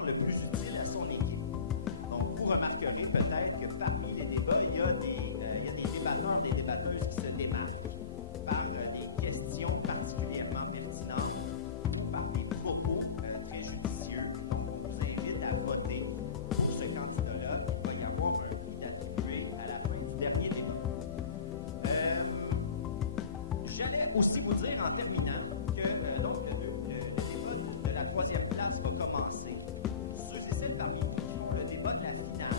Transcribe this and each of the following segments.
débatteur le plus utile à son équipe. Donc, vous remarquerez peut-être que parmi les débats, il y a des débatteurs, des débatteuses qui se démarquent par des questions particulièrement pertinentes ou par des propos très judicieux. Donc, on vous invite à voter pour ce candidat-là. Il va y avoir un prix d'attribuer à la fin du dernier débat. J'allais aussi vous dire en terminant que donc, le débat de la troisième place va commencer. Ceux et celles parmi vous qui font le débat de la finale,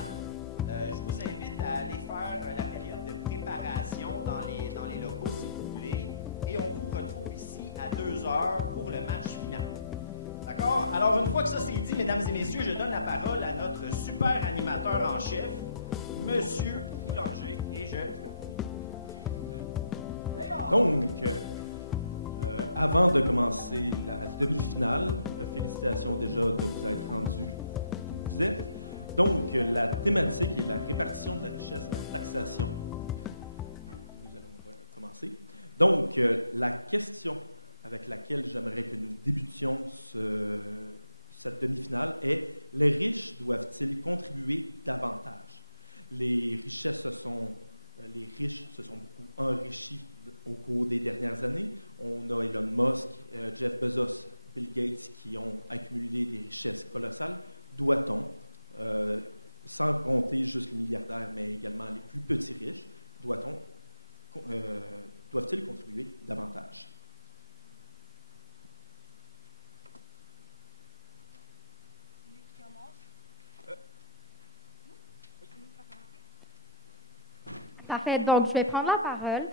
je vous invite à aller faire la période de préparation dans les locaux si vous voulez. Et on vous retrouve ici à 2 heures pour le match final. D'accord? Alors, une fois que ça c'est dit, mesdames et messieurs, je donne la parole à notre super animateur en chef, Monsieur Boulanger, et je... Donc, avant de commencer la demi-finale, félicitations déjà de vous être rendus où vous êtes. Donc, la thématique est la répartition de la richesse et la taxation. Nous allons commencer. Donc, la question avec laquelle j'aimerais que nous débutions cette demi-finale est: les riches doivent-ils contribuer davantage? Les riches se sont beaucoup enrichis au cours des dernières années. On a Elon Musk, Jeff Bezos, Bill Gates qui ont accumulé des richesses colossales. Doit-on, sans compter juste les milliardaires, mais également les plus petits riches, doivent-ils contribuer davantage? Parfait. Donc, je vais prendre la parole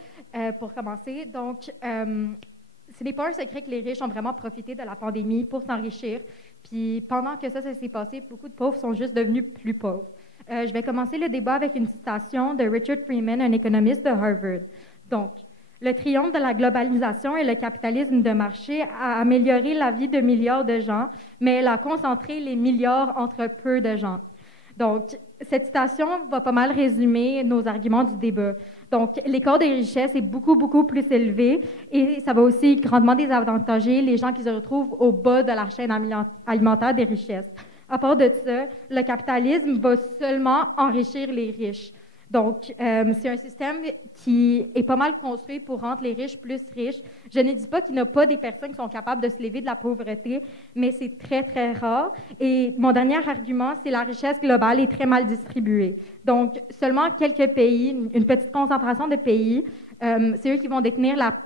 pour commencer. Donc, ce n'est pas un secret que les riches ont vraiment profité de la pandémie pour s'enrichir. Puis, pendant que ça s'est passé, beaucoup de pauvres sont juste devenus plus pauvres. Je vais commencer le débat avec une citation de Richard Freeman, un économiste de Harvard. Donc, le triomphe de la globalisation et le capitalisme de marché a amélioré la vie de milliards de gens, mais il a concentré les milliards entre peu de gens. Donc, cette citation va pas mal résumer nos arguments du débat. Donc, l'écart des richesses est beaucoup, beaucoup plus élevé et ça va aussi grandement désavantager les gens qui se retrouvent au bas de la chaîne alimentaire des richesses. À part de ça, le capitalisme va seulement enrichir les riches. Donc, c'est un système qui est pas mal construit pour rendre les riches plus riches. Je ne dis pas qu'il n'y a pas des personnes qui sont capables de se lever de la pauvreté, mais c'est très, très rare. Et mon dernier argument, c'est la richesse globale est très mal distribuée. Donc, seulement quelques pays, une petite concentration de pays, c'est eux qui vont détenir la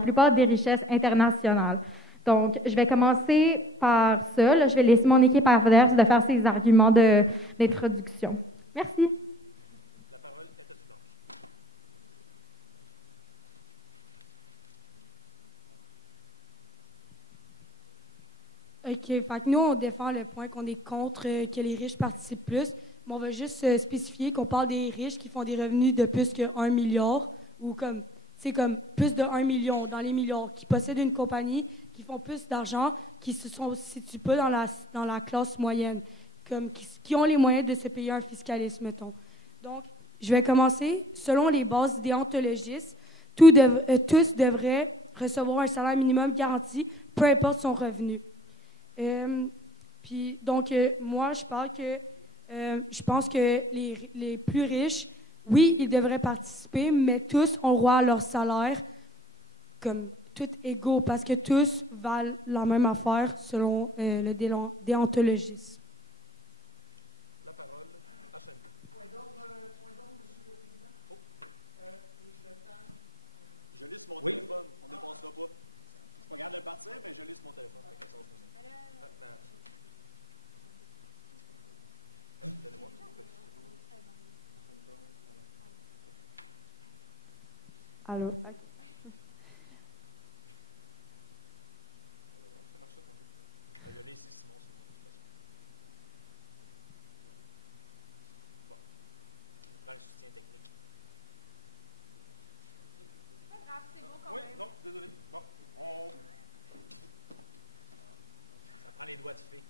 plupart des richesses internationales. Donc, je vais commencer par ça. Là, je vais laisser mon équipe adverse de faire ses arguments d'introduction. Merci. La parole est à toi. OK. Fait que nous, on défend le point qu'on est contre que les riches participent plus. Mais on va juste spécifier qu'on parle des riches qui font des revenus de plus que 1 milliard ou comme plus de 1 million dans les milliards, qui possèdent une compagnie, qui font plus d'argent, qui se situent pas dans la classe moyenne, qui ont les moyens de se payer un fiscaliste, mettons. Donc, je vais commencer. Selon les bases déontologistes, tous devraient recevoir un salaire minimum garanti, peu importe son revenu. Puis, donc, moi, je pense que les plus riches, oui, ils devraient participer, mais tous ont droit à leur salaire comme tout égaux, parce que tous valent la même affaire selon le déontologiste. La parole à Chanel. Point d'ordre, Monsieur le Président. Oh. Je lis sur mon Oui. téléphone, on ne dépassera pas. Je regarde le partir, mais je lis sur mon téléphone. Fait que ça va poser. Donnez-moi. Allô? Je lis ici, Simon. Bon. Dans le soutien technique. C'est pas grave, c'est beau quand Oui, même. non, désolé. Bon, Ça prend les doigts de fée.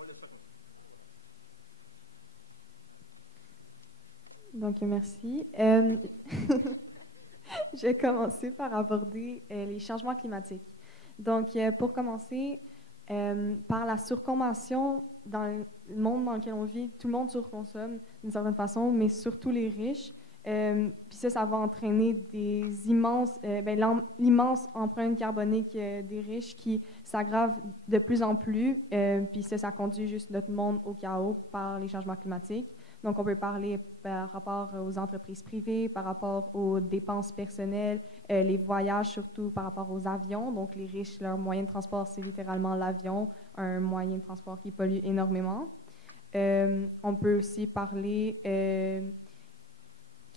on laisse ça comme ça. Donc, merci. Je vais commencer par aborder les changements climatiques. Donc, pour commencer, par la surconsommation dans le monde dans lequel on vit, tout le monde surconsomme d'une certaine façon, mais surtout les riches. Puis ça va entraîner l'immense empreinte carbonique des riches qui s'aggrave de plus en plus. Puis ça conduit juste notre monde au chaos par les changements climatiques. Donc, on peut parler par rapport aux entreprises privées, par rapport aux dépenses personnelles, les voyages surtout par rapport aux avions. Donc, les riches, leur moyen de transport, c'est littéralement l'avion, un moyen de transport qui pollue énormément. On peut aussi parler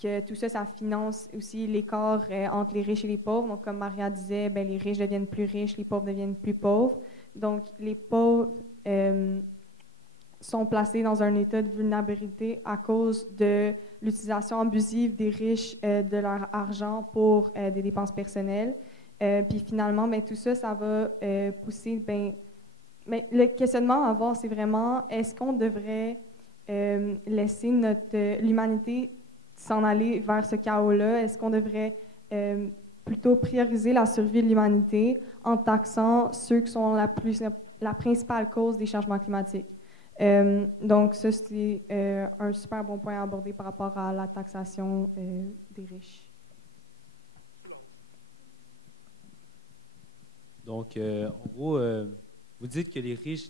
que tout ça, ça finance aussi l'écart entre les riches et les pauvres. Donc, comme Maria disait, ben, les riches deviennent plus riches, les pauvres deviennent plus pauvres. Donc, les pauvres sont placés dans un état de vulnérabilité à cause de l'utilisation abusive des riches de leur argent pour des dépenses personnelles. Puis finalement, ben, tout ça, ça va pousser... mais le questionnement à avoir, c'est vraiment, est-ce qu'on devrait laisser l'humanité s'en aller vers ce chaos-là? Est-ce qu'on devrait plutôt prioriser la survie de l'humanité en taxant ceux qui sont la principale cause des changements climatiques? Donc ça, c'est un super bon point à aborder par rapport à la taxation des riches. Solange. Donc, en gros, vous dites que les riches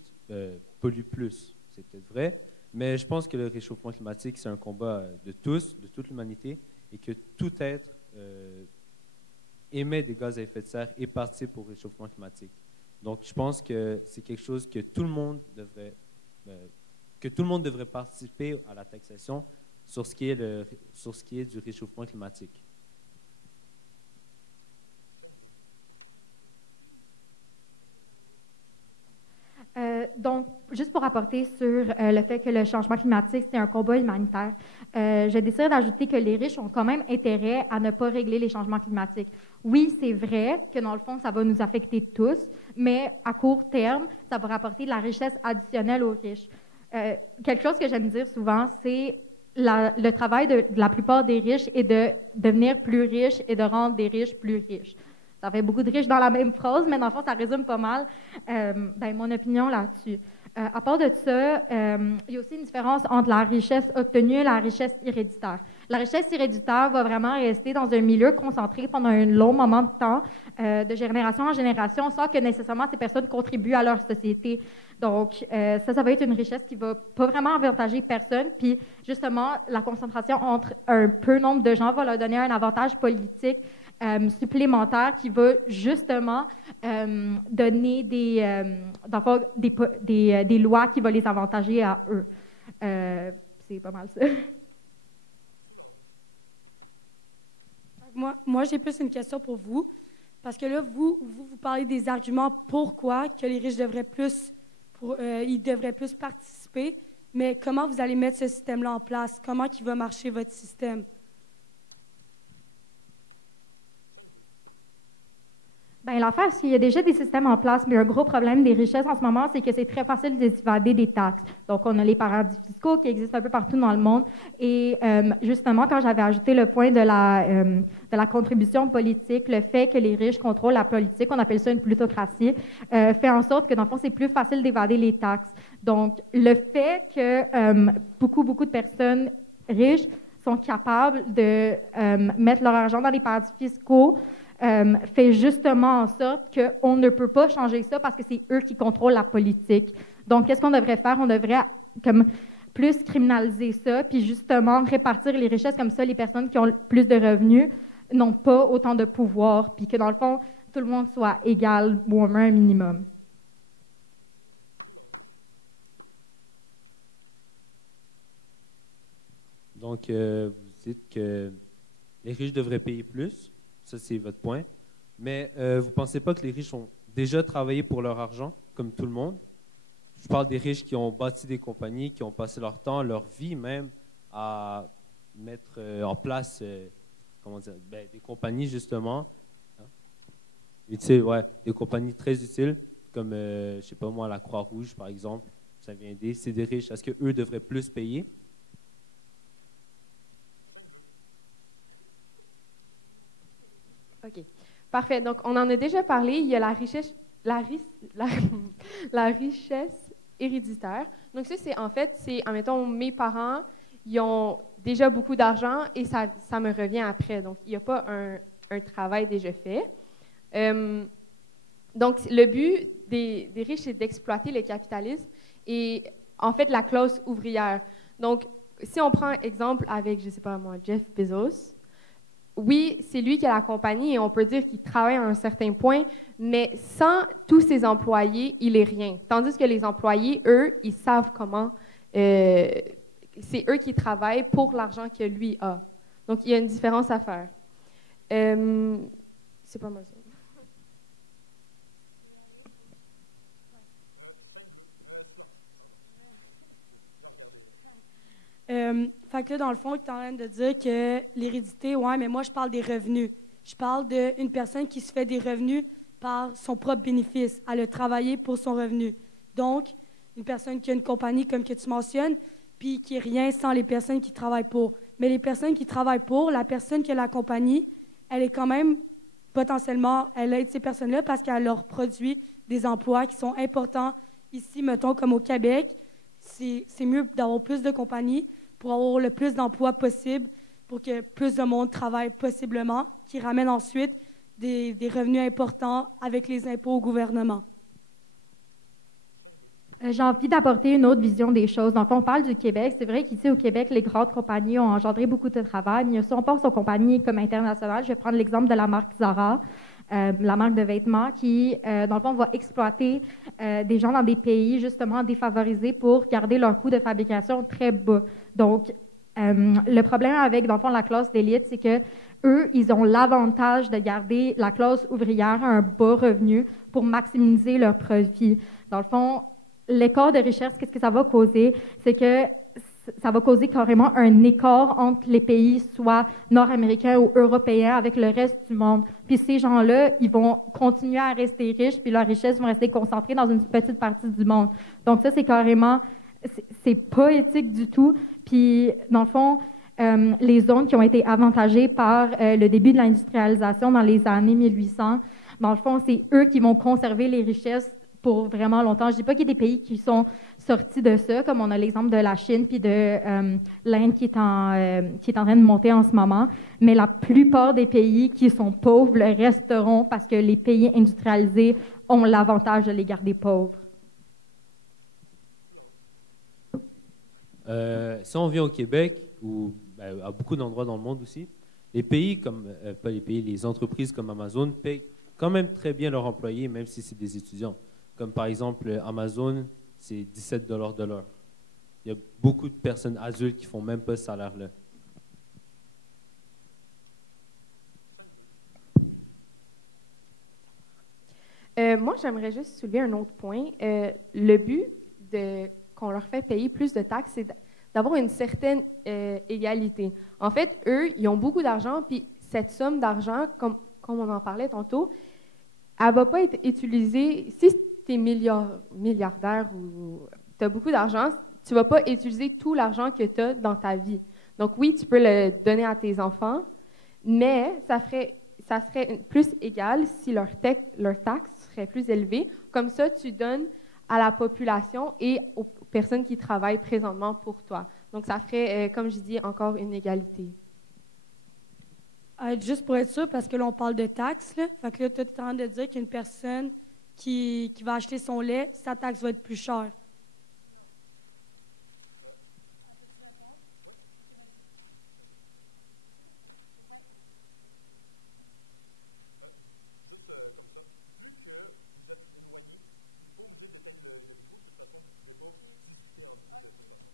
polluent plus. C'est peut-être vrai, mais je pense que le réchauffement climatique, c'est un combat de tous, de toute l'humanité, et que tout être émet des gaz à effet de serre et participe au réchauffement climatique. Donc, je pense que c'est quelque chose que tout le monde devrait participer à la taxation sur ce qui est du réchauffement climatique. Donc, juste pour apporter sur le fait que le changement climatique, c'est un combat humanitaire, je décide d'ajouter que les riches ont quand même intérêt à ne pas régler les changements climatiques. Oui, c'est vrai que dans le fond, ça va nous affecter tous, mais à court terme, ça va rapporter de la richesse additionnelle aux riches. Quelque chose que j'aime dire souvent, c'est le travail de la plupart des riches est de devenir plus riches et de rendre des riches plus riches. Ça fait beaucoup de riches dans la même phrase, mais dans le fond, ça résume pas mal mon opinion là-dessus. À part de ça, il y a aussi une différence entre la richesse obtenue et la richesse héréditaire. La richesse héréditaire va vraiment rester dans un milieu concentré pendant un long moment de temps, de génération en génération, sans que nécessairement ces personnes contribuent à leur société. Donc, ça va être une richesse qui va pas vraiment avantager personne. Puis, justement, la concentration entre un peu nombre de gens va leur donner un avantage politique supplémentaire qui va justement donner des lois qui vont les avantager à eux. C'est pas mal ça. Moi, j'ai plus une question pour vous. Parce que là, vous parlez des arguments pourquoi que les riches devraient ils devraient plus participer. Mais comment vous allez mettre ce système-là en place? Comment il va marcher votre système? Bien, l'affaire, c'est qu'il y a déjà des systèmes en place, mais un gros problème des richesses en ce moment, c'est que c'est très facile de s'évader des taxes. Donc, on a les paradis fiscaux qui existent un peu partout dans le monde. Et justement, quand j'avais ajouté le point de la contribution politique, le fait que les riches contrôlent la politique, on appelle ça une plutocratie, fait en sorte que, dans le fond, c'est plus facile d'évader les taxes. Donc, le fait que beaucoup de personnes riches sont capables de mettre leur argent dans les paradis fiscaux, fait justement en sorte qu'on ne peut pas changer ça parce que c'est eux qui contrôlent la politique. Donc, qu'est-ce qu'on devrait faire? On devrait plus criminaliser ça, puis justement répartir les richesses comme ça. Les personnes qui ont plus de revenus n'ont pas autant de pouvoir, puis que dans le fond, tout le monde soit égal ou au moins un minimum. Donc, vous dites que les riches devraient payer plus. Ça, c'est votre point. Mais vous ne pensez pas que les riches ont déjà travaillé pour leur argent, comme tout le monde? Je parle des riches qui ont bâti des compagnies, qui ont passé leur temps, leur vie même, à mettre en place des compagnies, justement. Utiles, ouais, des compagnies très utiles, comme, je ne sais pas moi, la Croix-Rouge, par exemple. Ça vient aider. C'est des riches. Est-ce qu'eux devraient plus payer? Parfait. Donc, on en a déjà parlé. Il y a la richesse, la richesse héréditaire. Donc, ça, c'est en fait, c'est, admettons, mes parents, ils ont déjà beaucoup d'argent et ça me revient après. Donc, il n'y a pas un travail déjà fait. Donc, le but des riches, c'est d'exploiter le capitalisme et, en fait, la classe ouvrière. Donc, si on prend exemple avec, je ne sais pas moi, Jeff Bezos, oui, c'est lui qui a la compagnie et on peut dire qu'il travaille à un certain point, mais sans tous ses employés, il est rien. Tandis que les employés, eux, ils savent comment. C'est eux qui travaillent pour l'argent que lui a. Donc, il y a une différence à faire. C'est pas moi ça. Chaîne bleue. Solange. Pardon. Je regardais. Fait que là, dans le fond, tu es en train de dire que l'hérédité, ouais, mais moi, je parle des revenus. Je parle d'une personne qui se fait des revenus par son propre bénéfice. Elle a travaillé pour son revenu. Donc, une personne qui a une compagnie, comme que tu mentionnes, puis qui est rien sans les personnes qui travaillent pour. Mais les personnes qui travaillent pour, la personne qui a la compagnie, elle est quand même, potentiellement, elle aide ces personnes-là parce qu'elle leur produit des emplois qui sont importants. Ici, mettons, comme au Québec, c'est mieux d'avoir plus de compagnies pour avoir le plus d'emplois possible, pour que plus de monde travaille possiblement, qui ramène ensuite des revenus importants avec les impôts au gouvernement. J'ai envie d'apporter une autre vision des choses. Donc, on parle du Québec. C'est vrai qu'ici, au Québec, les grandes compagnies ont engendré beaucoup de travail. Mais si on pense aux compagnies comme internationales, je vais prendre l'exemple de la marque Zara, la marque de vêtements, qui, dans le fond, va exploiter des gens dans des pays, justement, défavorisés pour garder leur coût de fabrication très bas. Donc, le problème avec, dans le fond, la classe d'élite, c'est que eux, ils ont l'avantage de garder la classe ouvrière à un bas revenu pour maximiser leur profit. Dans le fond, l'écart de richesse, qu'est-ce que ça va causer? C'est que ça va causer carrément un écart entre les pays, soit nord-américains ou européens, avec le reste du monde. Puis ces gens-là, ils vont continuer à rester riches, puis leurs richesses vont rester concentrées dans une petite partie du monde. Donc ça, c'est carrément, c'est pas éthique du tout. Puis dans le fond, les zones qui ont été avantagées par le début de l'industrialisation dans les années 1800, dans le fond, c'est eux qui vont conserver les richesses pour vraiment longtemps. Je ne dis pas qu'il y a des pays qui sont sortis de ça, comme on a l'exemple de la Chine puis de l'Inde qui est en train de monter en ce moment, mais la plupart des pays qui sont pauvres le resteront parce que les pays industrialisés ont l'avantage de les garder pauvres. Si on vient au Québec, ou à beaucoup d'endroits dans le monde aussi, les pays comme, pas les pays, les entreprises comme Amazon payent quand même très bien leurs employés, même si c'est des étudiants. Comme par exemple, Amazon, c'est 17 $ de l'heure. Il y a beaucoup de personnes adultes qui font même pas ce salaire-là. Moi, j'aimerais juste soulever un autre point. Le but qu'on leur fait payer plus de taxes, c'est d'avoir une certaine égalité. En fait, eux, ils ont beaucoup d'argent, puis cette somme d'argent, comme on en parlait tantôt, elle ne va pas être utilisée. Si tu es milliardaire ou tu as beaucoup d'argent, tu ne vas pas utiliser tout l'argent que tu as dans ta vie. Donc oui, tu peux le donner à tes enfants, mais ça serait plus égal si leur taxe serait plus élevée. Comme ça, tu donnes à la population et aux personnes qui travaillent présentement pour toi. Donc ça ferait, comme je dis, encore une égalité. Juste pour être sûr, parce que là, on parle de taxes, là, fait que là, tu es en train de dire qu'une personne qui va acheter son lait, sa taxe va être plus chère. Non. Peux-tu répondre? Oui. Ok, vas-y. Ouais. Juste comme ça, vu que vous êtes éloigné, vous n'êtes pas obligé d'éteindre le micro, de toute façon, vous ne pouvez pas discuter entre vous de toute façon.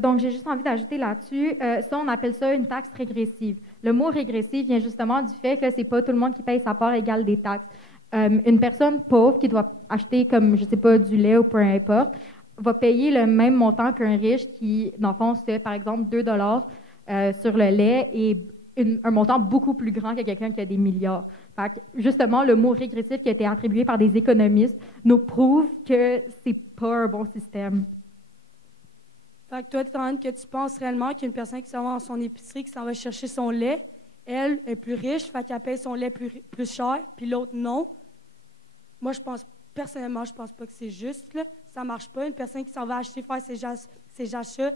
Donc, j'ai juste envie d'ajouter là-dessus, ça, on appelle ça une taxe régressive. Le mot régressif vient justement du fait que c'est pas tout le monde qui paye sa part égale des taxes. Une personne pauvre qui doit acheter, comme, je sais pas, du lait ou peu importe, va payer le même montant qu'un riche qui, dans le fond, se fait, par exemple, 2 $ sur le lait et un montant beaucoup plus grand que quelqu'un qui a des milliards. Fait que, justement, le mot régressif qui a été attribué par des économistes nous prouve que c'est pas un bon système. Fait que toi, que tu penses réellement qu'une personne qui s'en va dans son épicerie, qui s'en va chercher son lait, elle est plus riche, fait qu'elle paye son lait plus cher, puis l'autre non. Moi, personnellement, je pense pas que c'est juste, là. Ça marche pas. Une personne qui s'en va acheter, faire ses achats,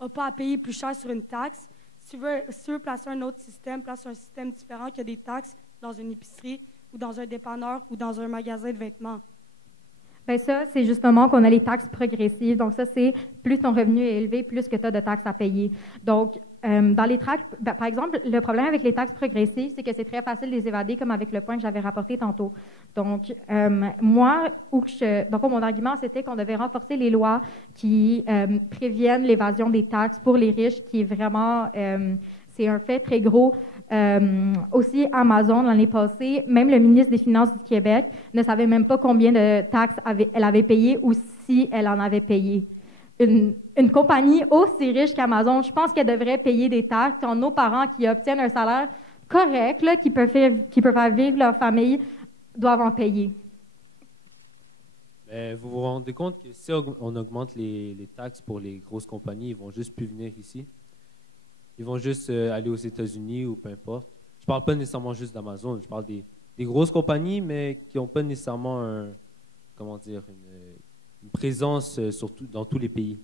n'a pas à payer plus cher sur une taxe. Si tu veux placer un autre système, place un système différent qui a des taxes dans une épicerie ou dans un dépanneur ou dans un magasin de vêtements. Bien ça, c'est justement qu'on a les taxes progressives. Donc ça, c'est plus ton revenu est élevé, plus que tu as de taxes à payer. Donc, dans les taxes, par exemple, le problème avec les taxes progressives, c'est que c'est très facile de les évader, comme avec le point que j'avais rapporté tantôt. Donc, moi, donc mon argument, c'était qu'on devait renforcer les lois qui préviennent l'évasion des taxes pour les riches, qui est vraiment... c'est un fait très gros. Aussi, Amazon, l'année passée, même le ministre des Finances du Québec ne savait même pas combien de taxes elle avait payé ou si elle en avait payé. Une compagnie aussi riche qu'Amazon, je pense qu'elle devrait payer des taxes quand nos parents qui obtiennent un salaire correct, là, qui peuvent faire vivre leur famille, doivent en payer. Mais vous vous rendez compte que si on augmente les taxes pour les grosses compagnies, ils vont juste plus venir ici? Ils vont juste aller aux États-Unis ou peu importe. Je parle pas nécessairement juste d'Amazon, je parle des grosses compagnies, mais qui n'ont pas nécessairement une présence dans tous les pays.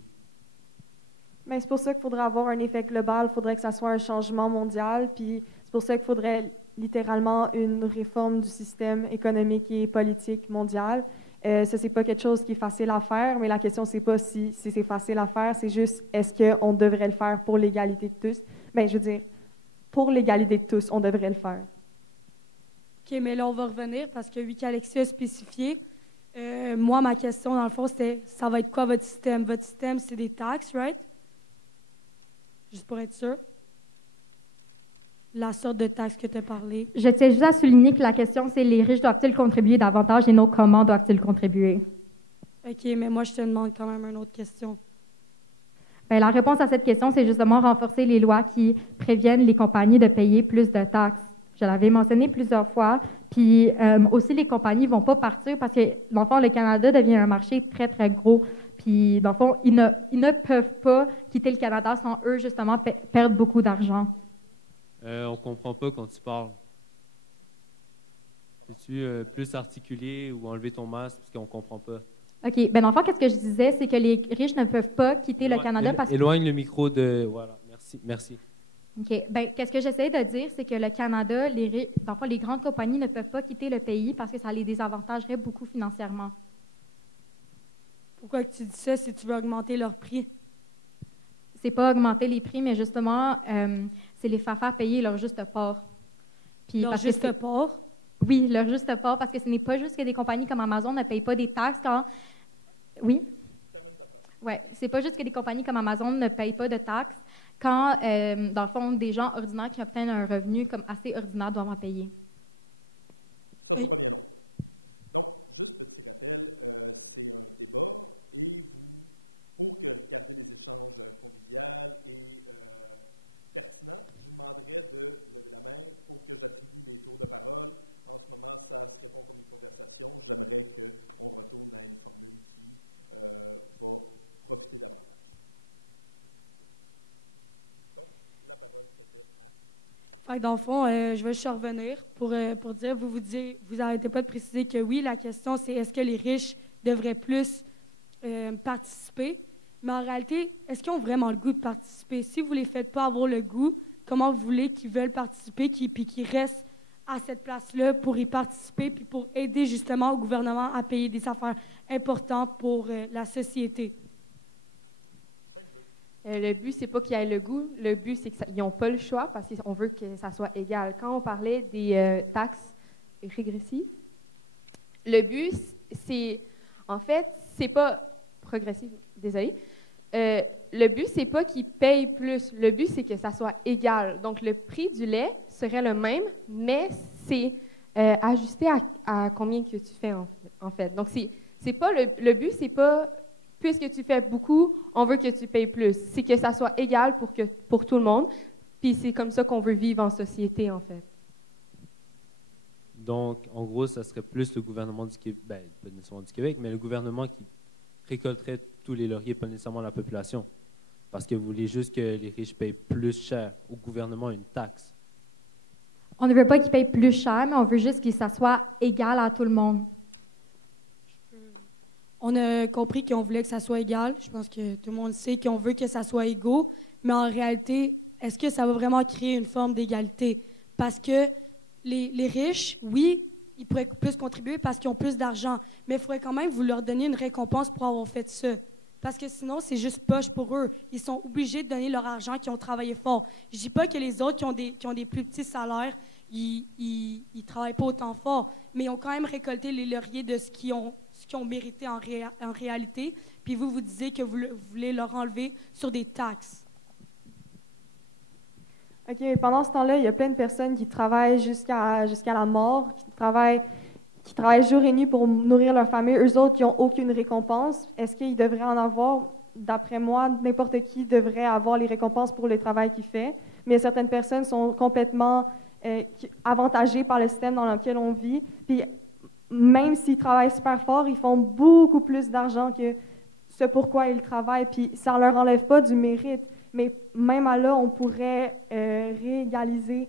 Mais c'est pour ça qu'il faudrait avoir un effet global, il faudrait que ça soit un changement mondial, puis c'est pour ça qu'il faudrait littéralement une réforme du système économique et politique mondial. Ça, c'est pas quelque chose qui est facile à faire, mais la question, c'est pas si c'est facile à faire, c'est juste est-ce qu'on devrait le faire pour l'égalité de tous? Bien, je veux dire, pour l'égalité de tous, on devrait le faire. OK, mais là, on va revenir parce que vu qu'Alexis a spécifié, moi, ma question, dans le fond, c'était ça va être quoi votre système? Votre système, c'est des taxes, right? Juste pour être sûr. La sorte de taxe que tu as parlé. Je tiens juste à souligner que la question, c'est les riches doivent-ils contribuer davantage et non comment doivent-ils contribuer? OK, mais moi, je te demande quand même une autre question. Bien, la réponse à cette question, c'est justement renforcer les lois qui préviennent les compagnies de payer plus de taxes. Je l'avais mentionné plusieurs fois. Puis aussi, les compagnies ne vont pas partir parce que, dans le fond, le Canada devient un marché très, très gros. Puis, dans le fond, ils ne peuvent pas quitter le Canada sans eux, justement, perdre beaucoup d'argent. On comprend pas quand tu parles. Peux-tu plus articuler ou enlever ton masque parce qu'on comprend pas? OK. Bien, dans le fond, qu'est-ce que je disais, c'est que les riches ne peuvent pas quitter le Canada parce que... Éloigne le micro de... Voilà, merci. OK. Bien, qu'est-ce que j'essaie de dire, c'est que le Canada, dans le fond, les grandes compagnies ne peuvent pas quitter le pays parce que ça les désavantagerait beaucoup financièrement. Pourquoi tu dis ça si tu veux augmenter leur prix? C'est pas augmenter les prix, mais justement, c'est les faire payer leur juste part. Puis leur juste part? Oui, leur juste part, parce que ce n'est pas juste que des compagnies comme Amazon ne payent pas des taxes quand... Oui? Termine ta phrase. Oui, c'est pas juste que des compagnies comme Amazon ne payent pas de taxes quand, dans le fond, des gens ordinaires qui obtiennent un revenu comme assez ordinaire doivent en payer. Ça ne sera pas bien long. Donc, juste petit rappel, c'est un débat et pour garder les échanges conviviaux et pertinents, je vous demanderai de lever la main pour que j'attribue les tours de parole. En ce moment, ça se répond comme une conversation. J'aimerais qu'on retourne à une formule qui va profiter davantage. Donc, la parole était à... Fait que dans le fond, je vais juste revenir pour dire, vous n'arrêtez pas de préciser que oui, la question c'est est-ce que les riches devraient plus participer, mais en réalité, est-ce qu'ils ont vraiment le goût de participer? Si vous ne les faites pas avoir le goût, comment vous voulez qu'ils veulent participer puis qu'ils restent à cette place-là pour y participer puis pour aider justement au gouvernement à payer des affaires importantes pour la société? Le but, c'est pas qu'ils aient le goût. Le but, c'est qu'ils n'ont pas le choix parce qu'on veut que ça soit égal. Quand on parlait des taxes régressives, le but, c'est... En fait, c'est pas progressif. Désolée. Le but, c'est pas qu'ils payent plus. Le but, c'est que ça soit égal. Donc, le prix du lait serait le même, mais c'est ajusté à combien que tu fais, en fait. Donc, c'est pas le but, c'est pas... Puisque tu fais beaucoup, on veut que tu payes plus. C'est que ça soit égal pour tout le monde. Puis c'est comme ça qu'on veut vivre en société, en fait. Donc, en gros, ça serait plus le gouvernement du Québec, pas nécessairement du Québec, mais le gouvernement qui récolterait tous les lauriers, pas nécessairement la population. Parce que vous voulez juste que les riches payent plus cher au gouvernement une taxe. On ne veut pas qu'ils payent plus cher, mais on veut juste que ça soit égal à tout le monde. On a compris qu'on voulait que ça soit égal. Je pense que tout le monde sait qu'on veut que ça soit égaux. Mais en réalité, est-ce que ça va vraiment créer une forme d'égalité? Parce que les riches, oui, ils pourraient plus contribuer parce qu'ils ont plus d'argent. Mais il faudrait quand même vous leur donner une récompense pour avoir fait ça. Parce que sinon, c'est juste poche pour eux. Ils sont obligés de donner leur argent, qui ont travaillé fort. Je dis pas que les autres qui ont des plus petits salaires, ils travaillent pas autant fort, mais ils ont quand même récolté les lauriers de ce qu'ils ont mérité en réalité. Puis vous disiez que vous voulez leur enlever sur des taxes. OK, mais pendant ce temps-là, il y a plein de personnes qui travaillent jusqu'à la mort, qui travaillent jour et nuit pour nourrir leur famille. Eux autres, qui n'ont aucune récompense. Est-ce qu'ils devraient en avoir? D'après moi, n'importe qui devrait avoir les récompenses pour le travail qu'il fait. Mais certaines personnes sont complètement avantagées par le système dans lequel on vit. Puis même s'ils travaillent super fort, ils font beaucoup plus d'argent que ce pourquoi ils travaillent. Puis ça ne leur enlève pas du mérite. Mais même à là, on pourrait réégaliser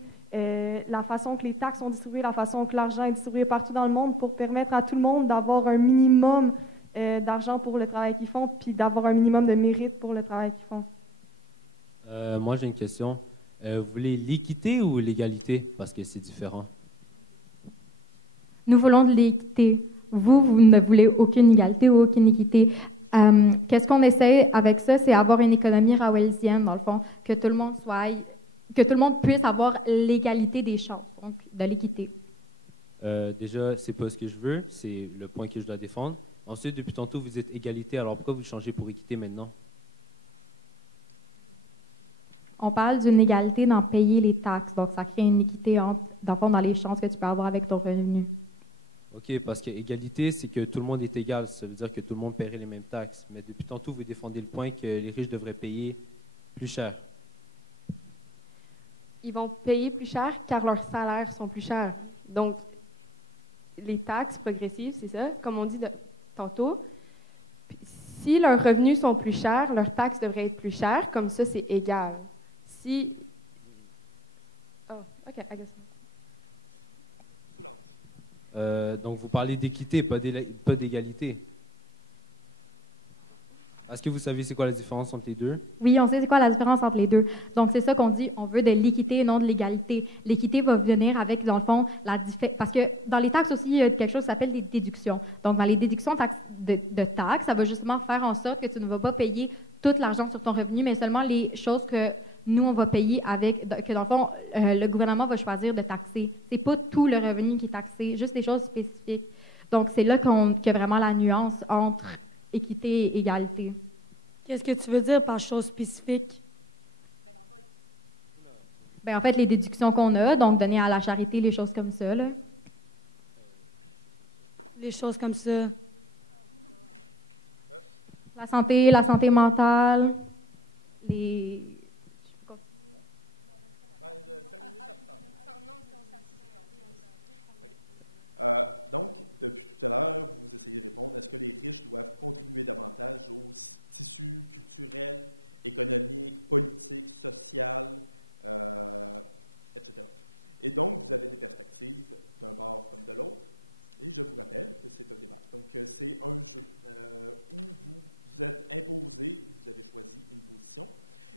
la façon que les taxes sont distribuées, la façon que l'argent est distribué partout dans le monde pour permettre à tout le monde d'avoir un minimum d'argent pour le travail qu'ils font, puis d'avoir un minimum de mérite pour le travail qu'ils font. Moi, j'ai une question. Vous voulez l'équité ou l'égalité? Parce que c'est différent. Nous voulons de l'équité. Vous ne voulez aucune égalité ou aucune équité. Qu'est-ce qu'on essaie avec ça? C'est avoir une économie rawalisienne, dans le fond, que tout le monde puisse avoir l'égalité des chances, donc de l'équité. Déjà, c'est pas ce que je veux, c'est le point que je dois défendre. Ensuite, depuis tantôt, vous êtes égalité, alors pourquoi vous changez pour équité maintenant? On parle d'une égalité dans payer les taxes, donc ça crée une équité dans les chances que tu peux avoir avec ton revenu. OK, parce que égalité, c'est que tout le monde est égal, ça veut dire que tout le monde paierait les mêmes taxes. Mais depuis tantôt, vous défendez le point que les riches devraient payer plus cher. Ils vont payer plus cher car leurs salaires sont plus chers. Donc, les taxes progressives, c'est ça, comme on dit tantôt. Si leurs revenus sont plus chers, leurs taxes devraient être plus chères, comme ça, c'est égal. Si... Oh, OK, I guess. Donc, vous parlez d'équité, pas d'égalité. Est-ce que vous savez c'est quoi la différence entre les deux? Oui, on sait c'est quoi la différence entre les deux. Donc, c'est ça qu'on dit, on veut de l'équité et non de l'égalité. L'équité va venir avec, dans le fond, parce que dans les taxes aussi, il y a quelque chose qui s'appelle des déductions. Donc, dans les déductions de taxes, ça va justement faire en sorte que tu ne vas pas payer tout l'argent sur ton revenu, mais seulement les choses que nous, on va payer que dans le fond, le gouvernement va choisir de taxer. C'est pas tout le revenu qui est taxé, juste des choses spécifiques. Donc, c'est là qu'il y a vraiment la nuance entre équité et égalité. Qu'est-ce que tu veux dire par chose spécifique? En fait, les déductions qu'on a, donc donner à la charité, les choses comme ça, là. Les choses comme ça. La santé mentale, les... Donc, depuis tout à l'heure, vous essayez de répondre, est-ce que les riches doivent contribuer davantage au tissu culturel, économique, politique, social, etc. Et donc, vous avez des perspectives d'un bord comme de l'autre, et je vous rappelle que c'est un débat. Donc, c'est un jeu où vous êtes imposé, vous avez choisi une position.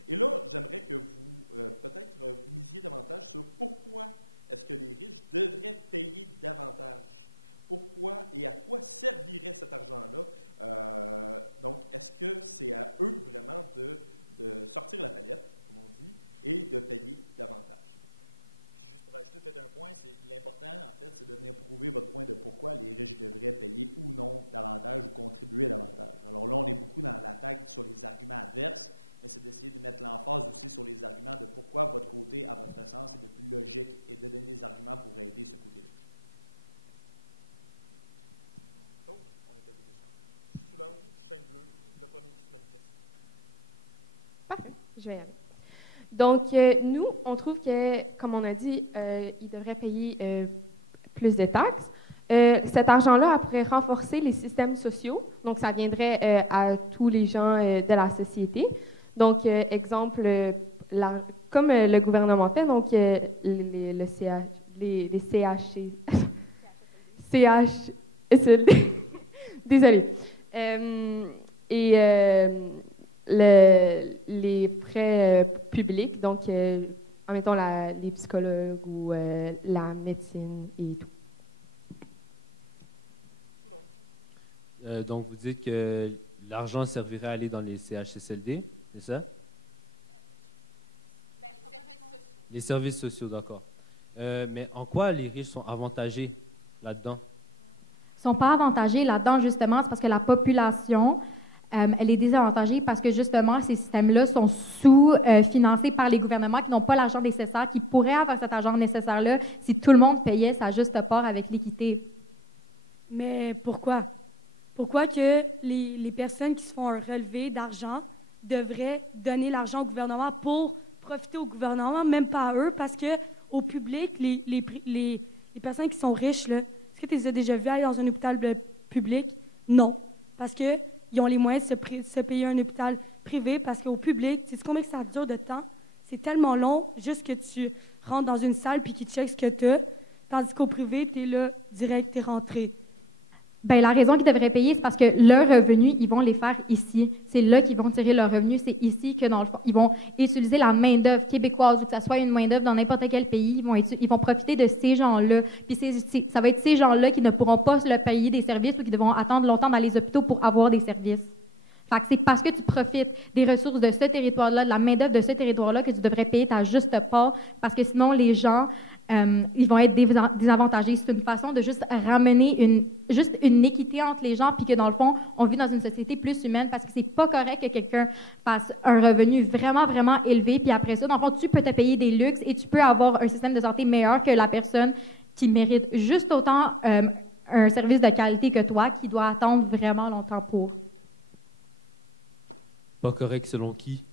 Et là, j'aimerais que vous, peut-être, misiez davantage sur pourquoi est-ce que les riches devraient payer davantage? Pourquoi et à quoi servirait cet argent-là? Donc, est-ce que c'est à eux vraiment de sortir la palette, comme on dit, et de payer davantage? Puis juste pour ajouter peut-être un point, c'est l'important, en fait, c'est de venir prouver votre point de pourquoi les riches devraient payer ou non davantage ou contribuer davantage. Alors là, on est beaucoup dans l'attaque sur les arguments adverses, mais c'est d'essayer de mettre l'emphase aussi sur les arguments de pourquoi votre côté, à votre sens, est le plus logique et de donner des arguments pour aider ce côté-là. Donc, on est à côté ça. Soulanges, chaîne bleue, le premier qui se manifeste. Parfait, je vais y aller. Donc, nous, on trouve que, comme on a dit, ils devraient payer plus de taxes. Cet argent-là pourrait renforcer les systèmes sociaux, donc ça viendrait à tous les gens de la société. Donc, exemple, comme le gouvernement fait, donc le les CHC. CHSLD. Désolée. Les prêts publics, donc, admettons, les psychologues ou la médecine et tout. Donc, vous dites que l'argent servirait à aller dans les CHSLD, c'est ça? Les services sociaux, d'accord. Mais en quoi les riches sont avantagés là-dedans? Ils ne sont pas avantagés là-dedans, justement, c'est parce que la population, elle est désavantagée parce que, justement, ces systèmes-là sont sous-financés par les gouvernements qui n'ont pas l'argent nécessaire, qui pourraient avoir cet argent nécessaire-là si tout le monde payait sa juste part avec l'équité. Mais pourquoi? Pourquoi que les personnes qui se font un relevé d'argent devraient donner l'argent au gouvernement pour profiter au gouvernement, même pas à eux, parce que au public, les personnes qui sont riches, là, est-ce que tu les as déjà vues aller dans un hôpital public? Non. Parce qu'ils ont les moyens de se payer un hôpital privé, parce qu'au public, tu sais combien ça dure de temps? C'est tellement long, juste que tu rentres dans une salle puis qu'ils checkent ce que tu as, tandis qu'au privé, tu es là, direct, tu es rentré. Bien, la raison qu'ils devraient payer, c'est parce que leurs revenus, ils vont les faire ici. C'est là qu'ils vont tirer leurs revenus. C'est ici que, dans le fond, ils vont utiliser la main-d'œuvre québécoise, que ce soit une main-d'œuvre dans n'importe quel pays. Ils vont profiter de ces gens-là. Puis ça va être ces gens-là qui ne pourront pas se le payer des services ou qui devront attendre longtemps dans les hôpitaux pour avoir des services. Fait que c'est parce que tu profites des ressources de ce territoire-là, de la main-d'œuvre de ce territoire-là, que tu devrais payer ta juste part, parce que sinon, les gens, ils vont être désavantagés. C'est une façon de juste ramener une équité entre les gens, puis que dans le fond, on vit dans une société plus humaine, parce que c'est pas correct que quelqu'un fasse un revenu vraiment, vraiment élevé, puis après ça, dans le fond, tu peux te payer des luxes et tu peux avoir un système de santé meilleur que la personne qui mérite juste autant un service de qualité que toi, qui doit attendre vraiment longtemps pour. Pas correct selon qui?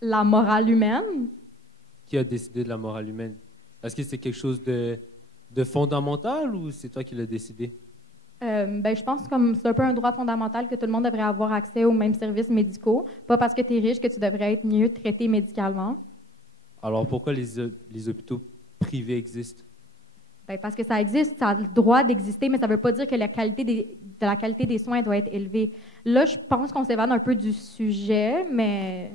La morale humaine. Qui a décidé de la morale humaine? Est-ce que c'est quelque chose de fondamental ou c'est toi qui l'as décidé? Ben, je pense que c'est un peu un droit fondamental que tout le monde devrait avoir accès aux mêmes services médicaux. Pas parce que tu es riche que tu devrais être mieux traité médicalement. Alors pourquoi les hôpitaux privés existent? Ben, parce que ça existe, ça a le droit d'exister, mais ça ne veut pas dire que la qualité des soins doit être élevée. Là, je pense qu'on s'évade un peu du sujet, mais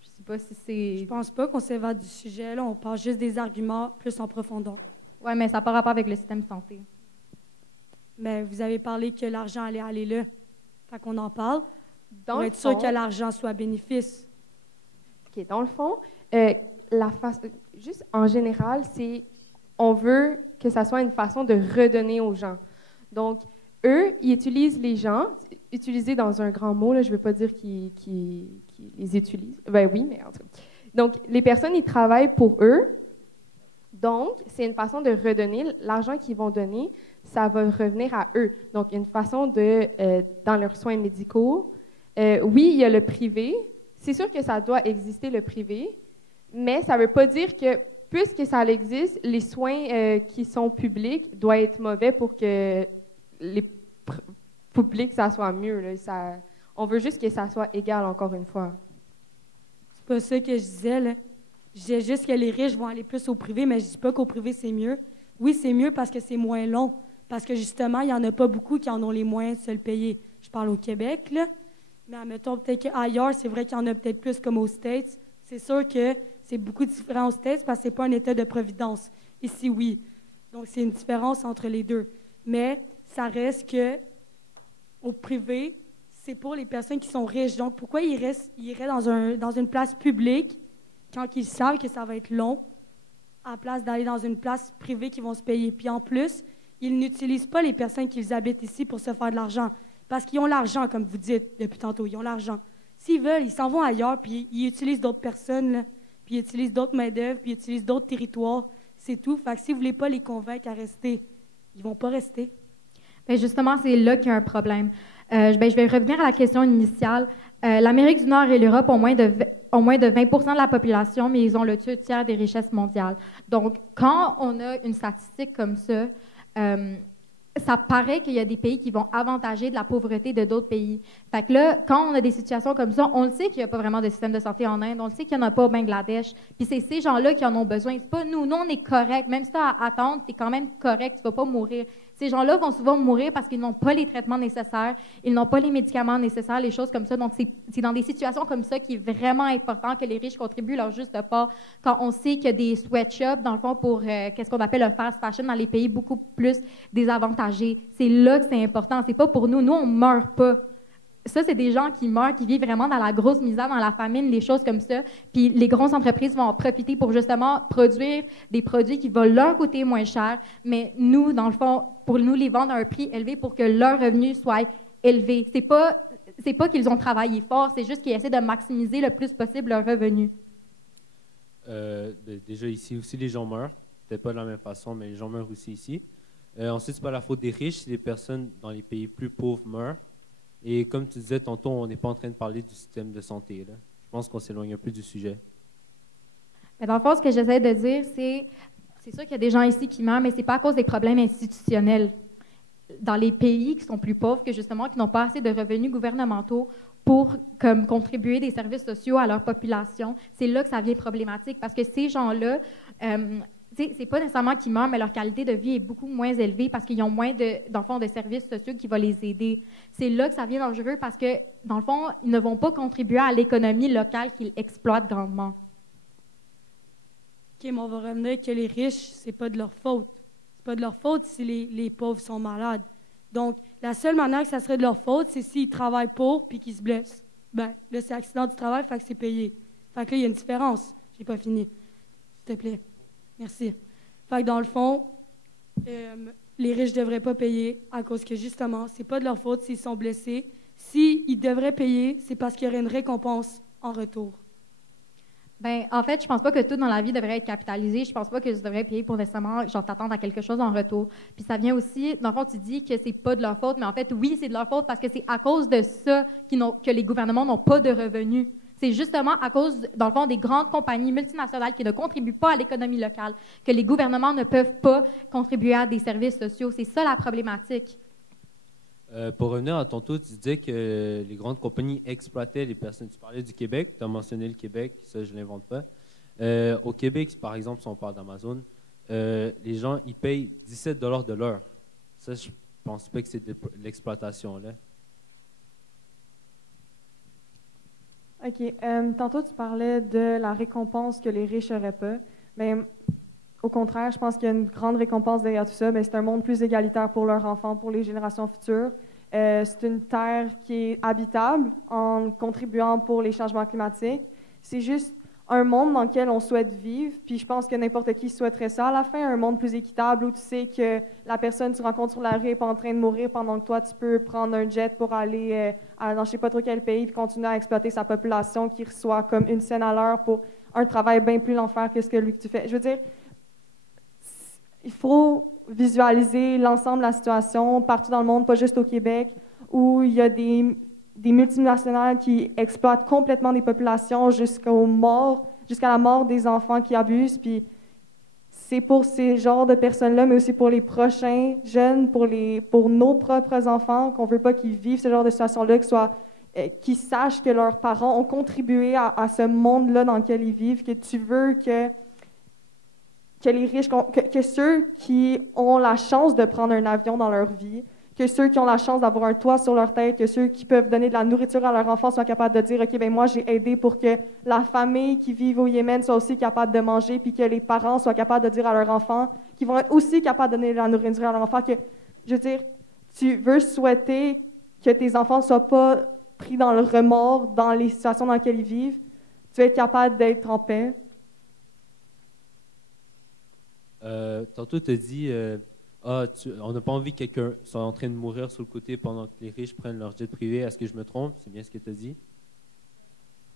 je sais pas si c'est... Je pense pas qu'on s'évade du sujet, là. On parle juste des arguments plus en profondeur. Oui, mais ça n'a pas rapport avec le système de santé. Mais vous avez parlé que l'argent allait aller là. Fait qu'on en parle. Pour être sûr que l'argent soit bénéfice. OK, dans le fond, juste en général, on veut que ça soit une façon de redonner aux gens. Donc, eux, ils utilisent les gens, utilisés dans un grand mot, là, je ne veux pas dire qu'ils les utilisent. Ben oui, mais en tout cas. Donc, les personnes, ils travaillent pour eux. Donc, c'est une façon de redonner. L'argent qu'ils vont donner, ça va revenir à eux. Donc, une façon dans leurs soins médicaux. Oui, il y a le privé. C'est sûr que ça doit exister, le privé, mais ça ne veut pas dire que, puisque ça existe, les soins qui sont publics doivent être mauvais pour que les publics, ça soit mieux. Là. On veut juste que ça soit égal, encore une fois. C'est pas ça que je disais, là. Je disais juste que les riches vont aller plus au privé, mais je dis pas qu'au privé, c'est mieux. Oui, c'est mieux parce que c'est moins long. Parce que, justement, il n'y en a pas beaucoup qui en ont les moyens de se le payer. Je parle au Québec, là. Mais admettons, peut-être qu'ailleurs, c'est vrai qu'il y en a peut-être plus comme aux States. C'est sûr que c'est beaucoup différent aux States parce que c'est pas un état de providence. Ici, oui. Donc, c'est une différence entre les deux. Mais ça reste que au privé, c'est pour les personnes qui sont riches. Donc, pourquoi ils iraient dans une place publique quand ils savent que ça va être long, à place d'aller dans une place privée qui vont se payer? Puis en plus, ils n'utilisent pas les personnes qui habitent ici pour se faire de l'argent. Parce qu'ils ont l'argent, comme vous dites depuis tantôt. Ils ont l'argent. S'ils veulent, ils s'en vont ailleurs, puis ils utilisent d'autres personnes, là, puis ils utilisent d'autres main-d'œuvre, puis ils utilisent d'autres territoires. C'est tout. Fait que si vous ne voulez pas les convaincre à rester, ils ne vont pas rester. Bien, justement, c'est là qu'il y a un problème. Je vais revenir à la question initiale. L'Amérique du Nord et l'Europe ont moins de 20% de la population, mais ils ont le tiers des richesses mondiales. Donc, quand on a une statistique comme ça, ça paraît qu'il y a des pays qui vont avantager de la pauvreté de d'autres pays. Fait que là, quand on a des situations comme ça, on le sait qu'il n'y a pas vraiment de système de santé en Inde, on le sait qu'il n'y en a pas au Bangladesh, puis c'est ces gens-là qui en ont besoin. C'est pas nous. Nous, on est correct. Même si tu as à attendre, tu es quand même correct, tu ne vas pas mourir. Ces gens-là vont souvent mourir parce qu'ils n'ont pas les traitements nécessaires, ils n'ont pas les médicaments nécessaires, les choses comme ça. Donc, c'est dans des situations comme ça qu'il est vraiment important que les riches contribuent leur juste part. Quand on sait qu'il y a des sweatshops, dans le fond, pour qu'est-ce qu'on appelle le fast fashion dans les pays beaucoup plus désavantagés. C'est là que c'est important. C'est pas pour nous. Nous, on ne meurt pas. Ça, c'est des gens qui meurent, qui vivent vraiment dans la grosse misère, dans la famine, des choses comme ça. Puis les grosses entreprises vont en profiter pour justement produire des produits qui vont leur coûter moins cher, mais nous, dans le fond, pour nous les vendre à un prix élevé pour que leur revenu soit élevé. C'est pas qu'ils ont travaillé fort, c'est juste qu'ils essaient de maximiser le plus possible leur revenu. Déjà ici aussi, les gens meurent. Peut-être pas de la même façon, mais les gens meurent aussi ici. Ensuite, c'est pas la faute des riches si les personnes dans les pays plus pauvres meurent. Et comme tu disais tantôt, on n'est pas en train de parler du système de santé. Là. Je pense qu'on s'éloigne un peu du sujet. Mais dans le fond, ce que j'essaie de dire, c'est sûr qu'il y a des gens ici qui meurent, mais c'est pas à cause des problèmes institutionnels. Dans les pays qui sont plus pauvres, que justement, qui n'ont pas assez de revenus gouvernementaux pour comme, contribuer des services sociaux à leur population, c'est là que ça devient problématique. Parce que ces gens-là, c'est pas nécessairement qu'ils meurent, mais leur qualité de vie est beaucoup moins élevée parce qu'ils ont moins dans le fond, de services sociaux qui vont les aider. C'est là que ça devient dangereux parce que, dans le fond, ils ne vont pas contribuer à l'économie locale qu'ils exploitent grandement. OK, mais on va revenir que les riches, c'est pas de leur faute. C'est pas de leur faute si les pauvres sont malades. Donc, la seule manière que ça serait de leur faute, c'est s'ils travaillent pour puis qu'ils se blessent. Ben, là, c'est accident du travail, fait que c'est payé. Fait que là, il y a une différence. J'ai pas fini. S'il te plaît. Merci. Fait que dans le fond, les riches ne devraient pas payer à cause que, justement, c'est pas de leur faute s'ils sont blessés. S'ils devraient payer, c'est parce qu'il y aurait une récompense en retour. Ben, en fait, je pense pas que tout dans la vie devrait être capitalisé. Je pense pas que tu devrais payer pour nécessairement, genre, t'attendre à quelque chose en retour. Puis ça vient aussi, dans le fond, tu dis que c'est pas de leur faute, mais en fait, oui, c'est de leur faute parce que c'est à cause de ça que les gouvernements n'ont pas de revenus. C'est justement à cause, dans le fond, des grandes compagnies multinationales qui ne contribuent pas à l'économie locale, que les gouvernements ne peuvent pas contribuer à des services sociaux. C'est ça la problématique. Pour revenir à tantôt, tu disais que les grandes compagnies exploitaient les personnes. Tu parlais du Québec, tu as mentionné le Québec, ça je ne l'invente pas. Au Québec, par exemple, si on parle d'Amazon, les gens, ils payent 17 $ de l'heure. Ça, je pense pas que c'est de l'exploitation. OK. Tantôt, tu parlais de la récompense que les riches n'auraient pas. Mais au contraire, je pense qu'il y a une grande récompense derrière tout ça. C'est un monde plus égalitaire pour leurs enfants, pour les générations futures. C'est une terre qui est habitable en contribuant pour les changements climatiques. C'est juste un monde dans lequel on souhaite vivre. Puis je pense que n'importe qui souhaiterait ça à la fin, un monde plus équitable où tu sais que la personne que tu rencontres sur la rue n'est pas en train de mourir pendant que toi, tu peux prendre un jet pour aller dans je sais pas trop quel pays et continuer à exploiter sa population qui reçoit comme 1 cent à l'heure pour un travail bien plus l'enfer que ce que lui tu fais. Je veux dire, il faut visualiser l'ensemble de la situation partout dans le monde, pas juste au Québec, où il y a des multinationales qui exploitent complètement des populations jusqu'à la mort des enfants qui abusent. Puis c'est pour ces genres de personnes-là, mais aussi pour les prochains jeunes, pour nos propres enfants, qu'on ne veut pas qu'ils vivent ce genre de situation-là, qu'ils sachent que leurs parents ont contribué à ce monde-là dans lequel ils vivent, que tu veux que les riches, que ceux qui ont la chance de prendre un avion dans leur vie, que ceux qui ont la chance d'avoir un toit sur leur tête, que ceux qui peuvent donner de la nourriture à leurs enfants soient capables de dire « OK, ben moi, j'ai aidé pour que la famille qui vit au Yémen soit aussi capable de manger, puis que les parents soient capables de dire à leurs enfants, qu'ils vont être aussi capables de donner de la nourriture à leurs enfants, que, je veux dire, tu veux souhaiter que tes enfants ne soient pas pris dans le remords, dans les situations dans lesquelles ils vivent, tu veux être capable d'être en paix. » Tantôt, tu as dit on n'a pas envie que quelqu'un soit en train de mourir sur le côté pendant que les riches prennent leur jet privé. Est-ce que je me trompe? C'est bien ce que tu as dit?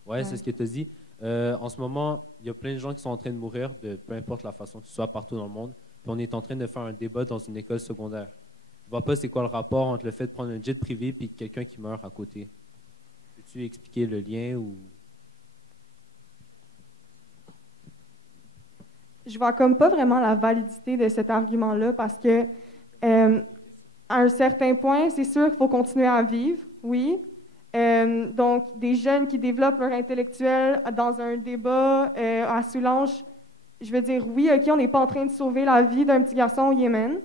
Oui, c'est ce que tu as dit. En ce moment, il y a plein de gens qui sont en train de mourir, peu importe la façon que ce soit partout dans le monde. Puis on est en train de faire un débat dans une école secondaire. Je ne vois pas c'est quoi le rapport entre le fait de prendre un jet privé et quelqu'un qui meurt à côté. Peux-tu expliquer le lien ou... Je vois comme pas vraiment la validité de cet argument-là parce que à un certain point, c'est sûr qu'il faut continuer à vivre, oui. Donc, des jeunes qui développent leur intellectuel dans un débat à Soulanges, je veux dire, oui, OK, on n'est pas en train de sauver la vie d'un petit garçon au Yémen,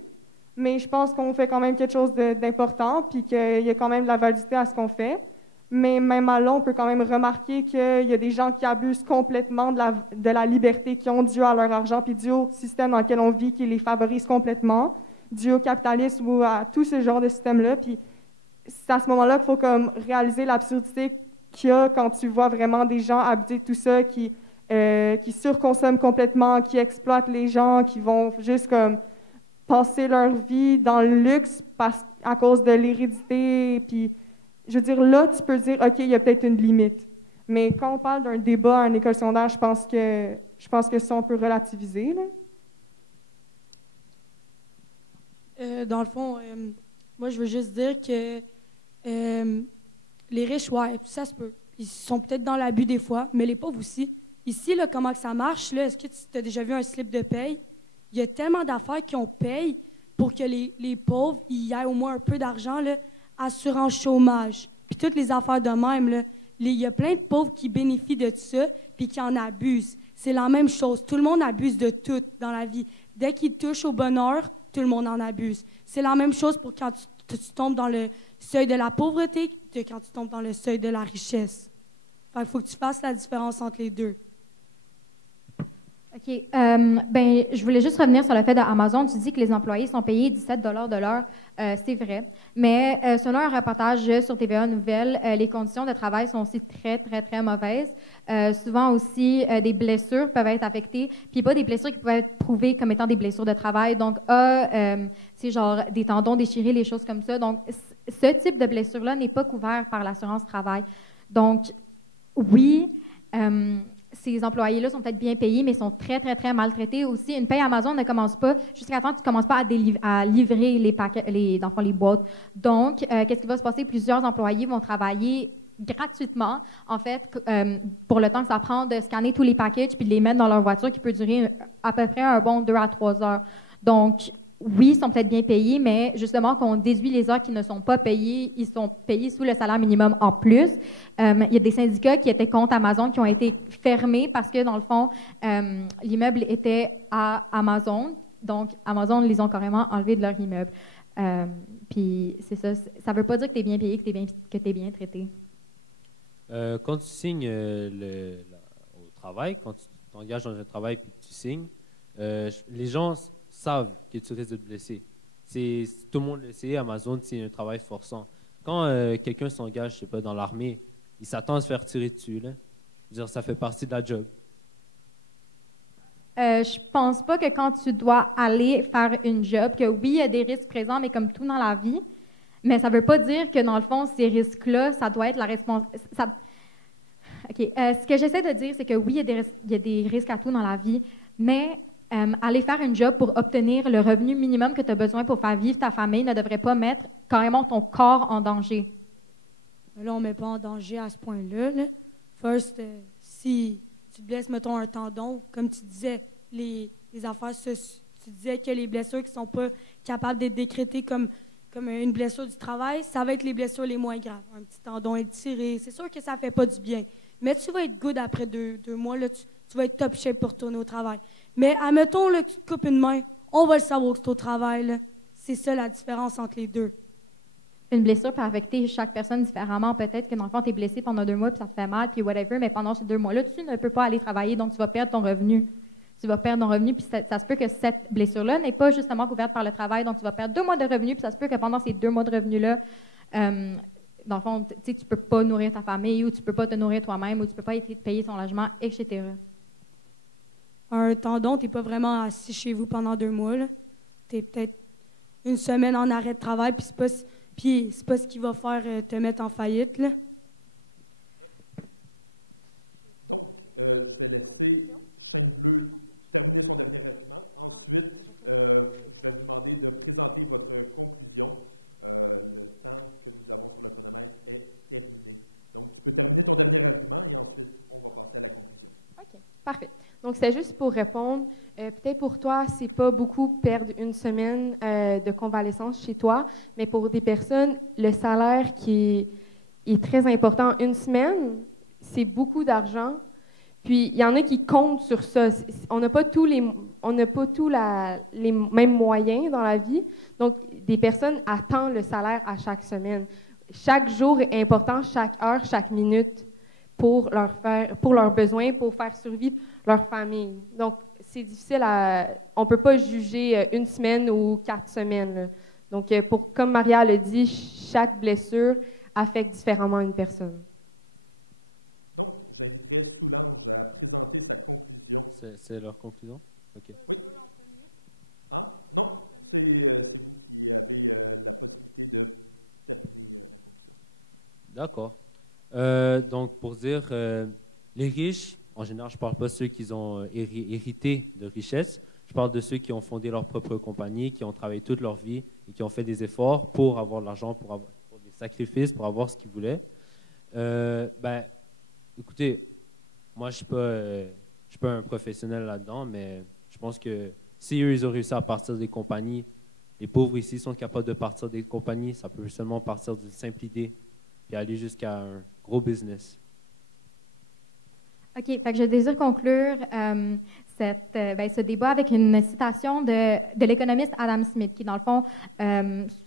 mais je pense qu'on fait quand même quelque chose d'important, puis qu'il y a quand même de la validité à ce qu'on fait. Mais même à là, on peut quand même remarquer qu'il y a des gens qui abusent complètement de la liberté qu'ils ont due à leur argent, puis dû au système dans lequel on vit, qui les favorise complètement, dû au capitalisme ou à tout ce genre de système-là. Puis c'est à ce moment-là qu'il faut comme réaliser l'absurdité qu'il y a quand tu vois vraiment des gens abuser de tout ça, qui surconsomment complètement, qui exploitent les gens, qui vont juste comme passer leur vie dans le luxe à cause de l'hérédité, puis je veux dire, là, tu peux dire, OK, il y a peut-être une limite. Mais quand on parle d'un débat à une école secondaire, je pense que ça, on peut relativiser, là. Dans le fond, moi, je veux juste dire que les riches, ouais, ça se peut. Ils sont peut-être dans l'abus des fois, mais les pauvres aussi. Ici, là, comment que ça marche, là, est-ce que tu as déjà vu un slip de paye? Il y a tellement d'affaires qui ont paye pour que les pauvres, y aient au moins un peu d'argent, là, assurance chômage, puis toutes les affaires de même, là. Il y a plein de pauvres qui bénéficient de ça, puis qui en abusent. C'est la même chose. Tout le monde abuse de tout dans la vie. Dès qu'ils touchent au bonheur, tout le monde en abuse. C'est la même chose pour quand tu tombes dans le seuil de la pauvreté que quand tu tombes dans le seuil de la richesse. Fait qu'il faut que tu fasses la différence entre les deux. OK. Je voulais juste revenir sur le fait d'Amazon. Tu dis que les employés sont payés 17 $ de l'heure. C'est vrai. Mais selon un reportage sur TVA Nouvelles, les conditions de travail sont aussi très, très, très mauvaises. Souvent aussi, des blessures peuvent être affectées. Puis pas des blessures qui peuvent être prouvées comme étant des blessures de travail. Donc, c'est genre des tendons déchirés, les choses comme ça. Donc, ce type de blessure-là n'est pas couvert par l'assurance travail. Donc, oui, ces employés-là sont peut-être bien payés, mais sont très, très, très maltraités aussi. Une paye Amazon ne commence pas jusqu'à temps que tu ne commences pas à livrer les paquets, les boîtes. Donc, qu'est-ce qui va se passer? Plusieurs employés vont travailler gratuitement, en fait, pour le temps que ça prend de scanner tous les packages puis de les mettre dans leur voiture, qui peut durer à peu près un bon 2 à 3 heures. Donc, oui, ils sont peut-être bien payés, mais justement, quand on déduit les heures qui ne sont pas payées, ils sont payés sous le salaire minimum en plus. Il y a des syndicats qui étaient contre Amazon qui ont été fermés parce que, dans le fond, l'immeuble était à Amazon. Donc, Amazon les ont carrément enlevés de leur immeuble. Puis, c'est ça. Ça ne veut pas dire que tu es bien payé, que tu es bien traité. Quand tu signes au travail, quand tu t'engages dans le travail et que tu signes, les gens savent que tu risques de te blesser. Tout le monde le sait, Amazon, c'est un travail forçant. Quand quelqu'un s'engage, je sais pas, dans l'armée, il s'attend à se faire tirer dessus, là. Je veux dire, ça fait partie de la job. Je pense pas que quand tu dois aller faire une job, que oui, il y a des risques présents, mais comme tout dans la vie, mais ça veut pas dire que, dans le fond, ces risques-là, ça doit être la responsabilité. OK. Ce que j'essaie de dire, c'est que oui, il y a des risques à tout dans la vie, mais aller faire une job pour obtenir le revenu minimum que tu as besoin pour faire vivre ta famille ne devrait pas mettre carrément ton corps en danger. Là, on ne met pas en danger à ce point-là. Là. First, si tu te blesses, mettons, un tendon, comme tu disais, les affaires, tu disais que les blessures qui ne sont pas capables d'être décrétées comme une blessure du travail, ça va être les blessures les moins graves. Un petit tendon étiré, c'est sûr que ça ne fait pas du bien. Mais tu vas être good après deux mois, là, tu vas être top shape pour retourner au travail. Mais admettons, là, tu te coupes une main, on va le savoir que c'est au travail. Là. C'est ça la différence entre les deux. Une blessure peut affecter chaque personne différemment. Peut-être que dans le fond, tu es blessé pendant 2 mois, puis ça te fait mal, puis whatever, mais pendant ces 2 mois-là, tu ne peux pas aller travailler, donc tu vas perdre ton revenu. Tu vas perdre ton revenu, puis ça se peut que cette blessure-là n'est pas justement couverte par le travail, donc tu vas perdre 2 mois de revenus, puis ça se peut que pendant ces 2 mois de revenus-là, dans le fond, tu ne peux pas nourrir ta famille, ou tu ne peux pas te nourrir toi-même, ou tu ne peux pas te payer ton logement, etc. Un tendon, tu n'es pas vraiment assis chez vous pendant 2 mois. Tu es peut-être 1 semaine en arrêt de travail, puis c'est pas ce qui va faire te mettre en faillite. Là. Donc, je vais laisser Chaîne Bleue terminer son dernier argument. Ensuite, je vais vous demander de présenter votre conclusion. Le temps que nous avons sur le chronomètre est terminé. Donc, tu peux terminer ton dernier argument et ensuite, on va passer à la conclusion. OK, parfait. Donc, c'est juste pour répondre. Peut-être pour toi, c'est pas beaucoup perdre une semaine de convalescence chez toi, mais pour des personnes, le salaire qui est très important, une semaine, c'est beaucoup d'argent. Puis, il y en a qui comptent sur ça. On n'a pas tous les mêmes moyens dans la vie. Donc, des personnes attendent le salaire à chaque semaine. Chaque jour est important, chaque heure, chaque minute pour leurs besoins, pour faire survivre leur famille. Donc, c'est difficile on ne peut pas juger une semaine ou 4 semaines. Là. Donc, comme Maria l'a dit, chaque blessure affecte différemment une personne. Donc, j'inviterais Soulange à présenter sa conclusion. C'est leur conclusion? Okay. Oui. Ah? Non, c'est vous qui avez la possibilité de terminer la conclusion. D'accord. Donc, pour dire, les riches, en général, je ne parle pas de ceux qui ont hérité de richesse. Je parle de ceux qui ont fondé leur propre compagnie, qui ont travaillé toute leur vie et qui ont fait des efforts pour avoir de l'argent, pour des sacrifices, pour avoir ce qu'ils voulaient. Écoutez, moi, je suis pas un professionnel là-dedans, mais je pense que si eux, ils ont réussi à partir des compagnies, les pauvres ici sont capables de partir des compagnies, ça peut seulement partir d'une simple idée et aller jusqu'à un gros business. OK, fait que je désire conclure ce débat avec une citation de l'économiste Adam Smith, qui, dans le fond,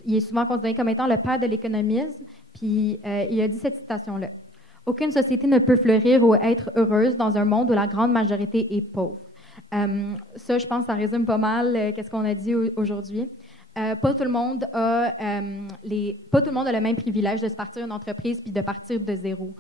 il est souvent considéré comme étant le père de l'économisme, puis il a dit cette citation-là. « Aucune société ne peut fleurir ou être heureuse dans un monde où la grande majorité est pauvre. » Ça, je pense, ça résume pas mal qu'est-ce qu'on a dit aujourd'hui. Pas tout le monde a le même privilège de se partir une entreprise puis de partir de zéro.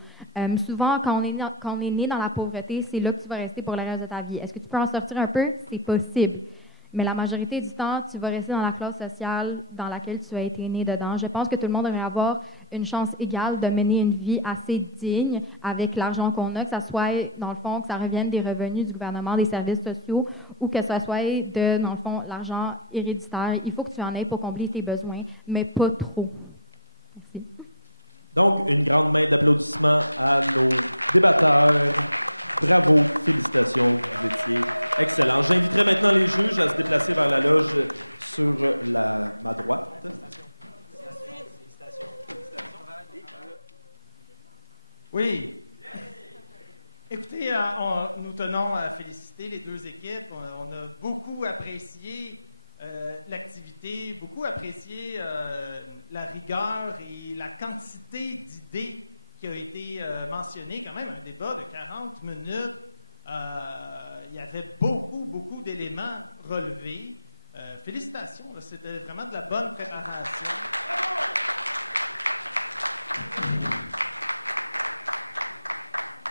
Souvent, quand on est né dans la pauvreté, c'est là que tu vas rester pour le reste de ta vie. Est-ce que tu peux en sortir un peu? C'est possible. Mais la majorité du temps, tu vas rester dans la classe sociale dans laquelle tu as été né dedans. Je pense que tout le monde devrait avoir une chance égale de mener une vie assez digne avec l'argent qu'on a, que ça soit, dans le fond, que ça revienne des revenus du gouvernement, des services sociaux, ou que ça soit de, dans le fond, l'argent héréditaire. Il faut que tu en aies pour combler tes besoins, mais pas trop. Merci. Donc, une grande main d'applaudissement à nos débatteurs. Bravo, félicitations, vous étiez excellents. J'inviterai maintenant les juges à se déplacer vers la loge sur ma droite. Oui. Écoutez, nous tenons à féliciter les deux équipes. On a beaucoup apprécié l'activité, beaucoup apprécié la rigueur et la quantité d'idées qui a été mentionné, quand même un débat de 40 minutes. Il y avait beaucoup d'éléments relevés. Félicitations, c'était vraiment de la bonne préparation.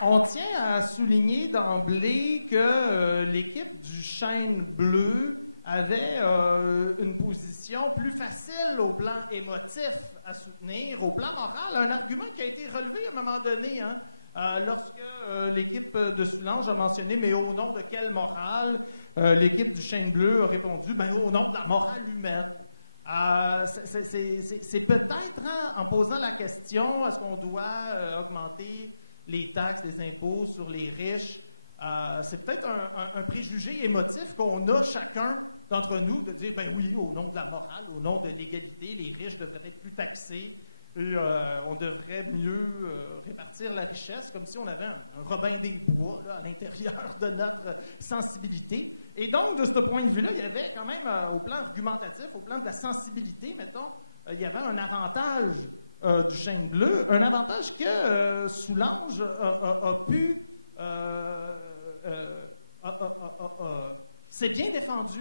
On tient à souligner d'emblée que l'équipe du Chêne Bleu avait une position plus facile au plan émotif à soutenir, au plan moral, un argument qui a été relevé à un moment donné, hein, lorsque l'équipe de Soulange a mentionné « mais au nom de quelle morale ?» l'équipe du Chêne Bleu a répondu « ben au nom de la morale humaine ». C'est peut-être, hein, en posant la question « est-ce qu'on doit augmenter les taxes, les impôts sur les riches ?» c'est peut-être un préjugé émotif qu'on a chacun d'entre nous de dire, ben oui, au nom de la morale, au nom de l'égalité, les riches devraient être plus taxés et on devrait mieux répartir la richesse, comme si on avait un Robin des Bois là, à l'intérieur de notre sensibilité. Et donc, de ce point de vue-là, il y avait quand même, au plan argumentatif, au plan de la sensibilité, mettons, il y avait un avantage du Chêne Bleu, un avantage que Soulange a pu... c'est bien défendu,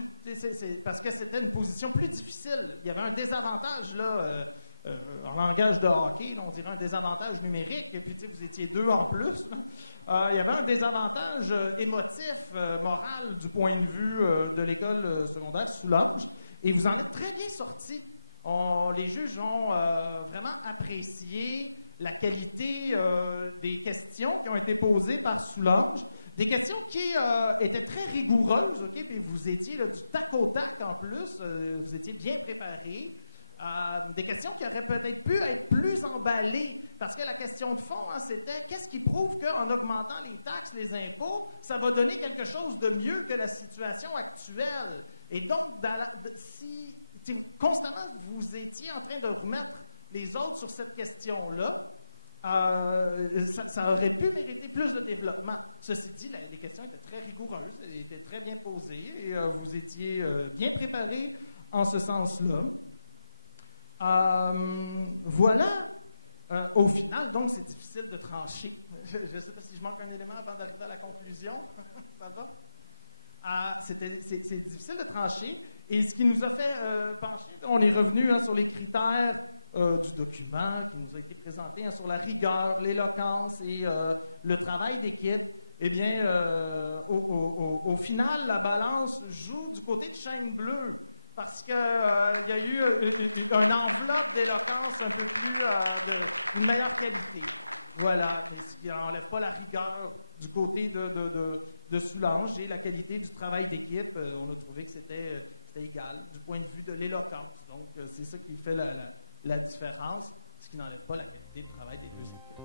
parce que c'était une position plus difficile. Il y avait un désavantage, là, en langage de hockey, là, on dirait un désavantage numérique, et puis vous étiez deux en plus. Il y avait un désavantage émotif, moral, du point de vue de l'école secondaire Soulange, et vous en êtes très bien sortis. Les juges ont vraiment apprécié la qualité des questions qui ont été posées par Soulange, des questions qui étaient très rigoureuses, OK? Puis vous étiez là, du tac au tac en plus, vous étiez bien préparés. Des questions qui auraient peut-être pu être plus emballées, parce que la question de fond, hein, c'était qu'est-ce qui prouve qu'en augmentant les taxes, les impôts, ça va donner quelque chose de mieux que la situation actuelle? Et donc, si constamment vous étiez en train de remettre les autres sur cette question-là, ça aurait pu mériter plus de développement. Ceci dit, les questions étaient très rigoureuses, étaient très bien posées, et vous étiez bien préparés en ce sens-là. Voilà. Au final, donc, c'est difficile de trancher. Je ne sais pas si je manque un élément avant d'arriver à la conclusion. Ça va? C'est difficile de trancher. Et ce qui nous a fait pencher, on est revenu sur les critères du document qui nous a été présenté sur la rigueur, l'éloquence et le travail d'équipe. Eh bien, au final, la balance joue du côté de Chaîne Bleue. Parce qu'il y a eu une enveloppe d'éloquence un peu plus d'une meilleure qualité. Voilà, ce qui n'enlève pas la rigueur du côté de Soulanges et la qualité du travail d'équipe. On a trouvé que c'était égal du point de vue de l'éloquence. Donc, c'est ça qui fait la différence, ce qui n'enlève pas la qualité de travail des deux équipes.